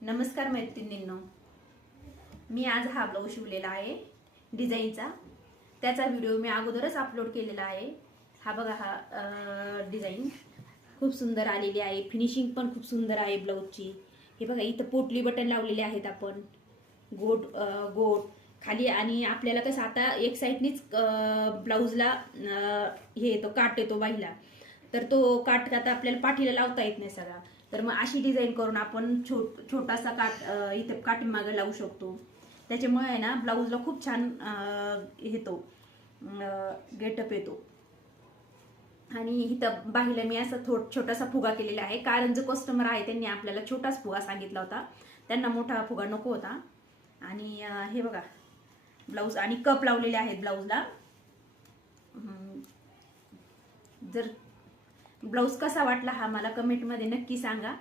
नमस्कार मैत्रिणींनो, मी आज हा ब्लाऊज शिवलेला आहे डिझाईनचा. त्याचा व्हिडिओ मी अगोदरच अपलोड केलेला आहे. हा बघा, हा डिझाईन खूप सुंदर आलेली आहे. फिनिशिंग पण खूप सुंदर आहे ब्लाऊजची. हे बघा, इथं पोटली बटन लावलेले आहेत आपण, गोट गोट खाली. आणि आपल्याला कसं आता एक साईडनीच ब्लाऊजला हे येतो, काट येतो बाईला, तर तो काट आता आपल्याला पाठीला लावता येत नाही सगळा. तर मग अशी डिझाईन करून आपण छोटासा काट इथे काठीमागे लावू शकतो. त्याच्यामुळे आहे ना, ब्लाऊजला खूप छान येतो, गेटअप येतो. आणि इथं बाहीला मी असा छोटासा फुगा केलेला आहे, कारण जो कस्टमर आहे त्यांनी आपल्याला छोटाच फुगा सांगितला होता, त्यांना मोठा फुगा नको होता. आणि हे बघा ब्लाऊज, आणि कप लावलेले आहेत ब्लाऊजला. जर ब्लाऊज कसा वाटला हा मला कमेंटमध्ये नक्की सांगा.